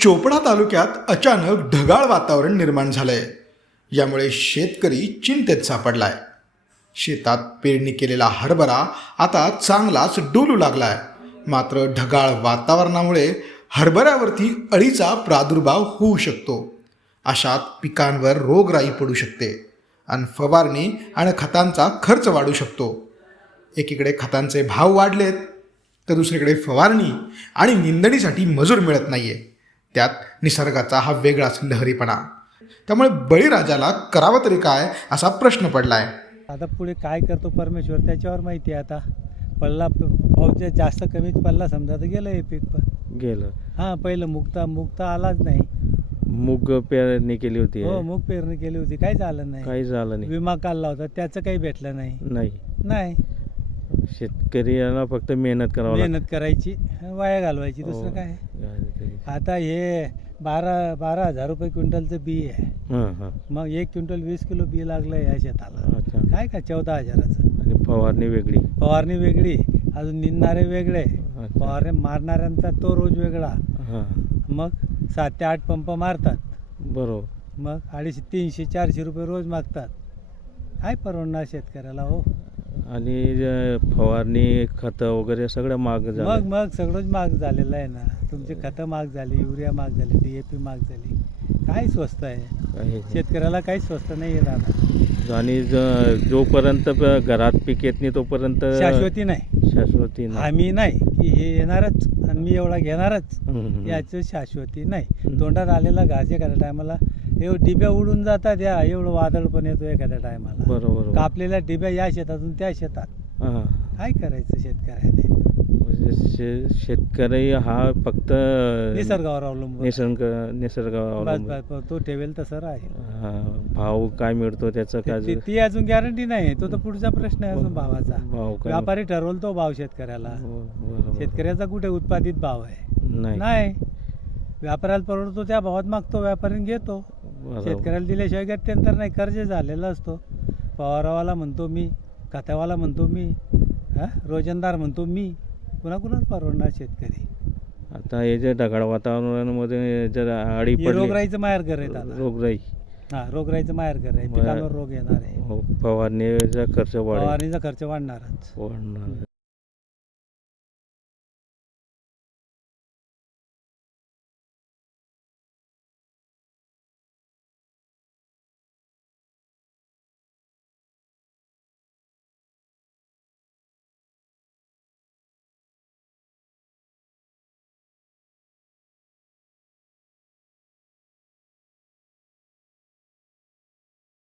चोपडा तालुक्यात अचानक ढगाळ वातावरण निर्माण झालंय. यामुळे शेतकरी चिंतेत सापडलाय. शेतात पेरणी केलेला हरभरा आता चांगलाच डोलू लागलाय. मात्र ढगाळ वातावरणामुळे हरभऱ्यावरती अळीचा प्रादुर्भाव होऊ शकतो. अशात पिकांवर रोगराई पडू शकते आणि फवारणी आणि खतांचा खर्च वाढू शकतो. एकीकडे खतांचे भाव वाढलेत तर दुसरीकडे फवारणी आणि निंदणीसाठी मजूर मिळत नाहीये. त्यात निसर्गाचा हा वेगळाच लहरीपणा. त्यामुळे बळीराजाला करावं तरी काय असा प्रश्न पडलाय. आता पुढे काय करतो परमेश्वर त्याच्यावर माहिती आहे. आता पडला पाऊस जास्त कमीच पडला समजा तर गेलं हे पीक पण गेलं. हां पहिलं मुक्ता आलाच नाही. मूग पेरणी केली होती. हो मूग पेरणी केली होती काही झालं नाही. काही झालं नाही. विमा काढला होता त्याचं काही भेटलं नाही. नाही शेतकऱ्याला फक्त मेहनत करावं मेहनत करायची वाया घालवायची लागतं. दुसरं काय. हो. आता हे 12,000 रुपये क्विंटलचं बी आहे. हां. मग 1 क्विंटल 20 किलो बी लागलं या शेताला. अच्छा. काय 14,000चं. आणि फवारणी वेगळी. फवारणी वेगळी अजून निंदणारे वेगळे. अच्छा. फवारणी मारणाऱ्यांचा तो रोज वेगळा. हां मग 7 ते 8 पंप मारतात. बरोबर. मग 250, 300, 400 रुपये रोज मागतात. काय परवडणार शेतकऱ्याला हो. आणि फवारणी खतं वगैरे सगळं महाग झालं. मग सगळंच महाग झालेलं आहे ना. तुमची खतं महाग झाली, युरिया महाग झाली, DAP महाग झाली. काय स्वस्त आहे शेतकऱ्याला. काही स्वस्त नाही आहे दादा. आणि जोपर्यंत घरात पीक येत नाही तोपर्यंत शाश्वती नाही. नाही. आम्ही नाही की हे येणारच आणि मी एवढा घेणारच याचं शाश्वती नाही. तोंडात आलेला घास एखाद्या टायमाला डिब्या उडून जातात. एवढं वादळ पण येतो एखाद्या टायमाला. बरोबर. कापलेल्या डिब्या या शेतातून त्या शेतात. काय करायचं शेतकऱ्याने. म्हणजे शेतकरी हा फक्त निसर्गावर अवलंबून. निसर्गावर अवलंबून. बस तो ठेवेल तसं राहील. भाव काय मिळतो त्याचं काय ती अजून गॅरंटी नाही. तो तर पुढचा प्रश्न आहे अजून भावाचा. भाव काय व्यापारी ठरवल तो भाव शेतकऱ्याला. बरोबर. शेतकऱ्याचा कुठे उत्पादित भाव आहे. नाही. व्यापाऱ्याला परवडतो त्या भावात मागतो व्यापारी घेतो. शेतकऱ्याला दिल्याशिवाय गत्यंतर नाही. कर्ज झालेला असतो. फवारावाला म्हणतो मी, खतावाला म्हणतो मी, रोजंदार म्हणतो मी. कुणाकुणाच परवडणार शेतकरी. आता हे जे ढगाळ वातावरणामध्ये जर आळी पडली. रोगराईचं माहेरघर आहे दादा. रोगराई. रोगराईचं माहेरघर आहे. पिकांवर रोग येणार आहे. फवारणीचा खर्च फवारणीचा खर्च वाढणारच. वाढणार.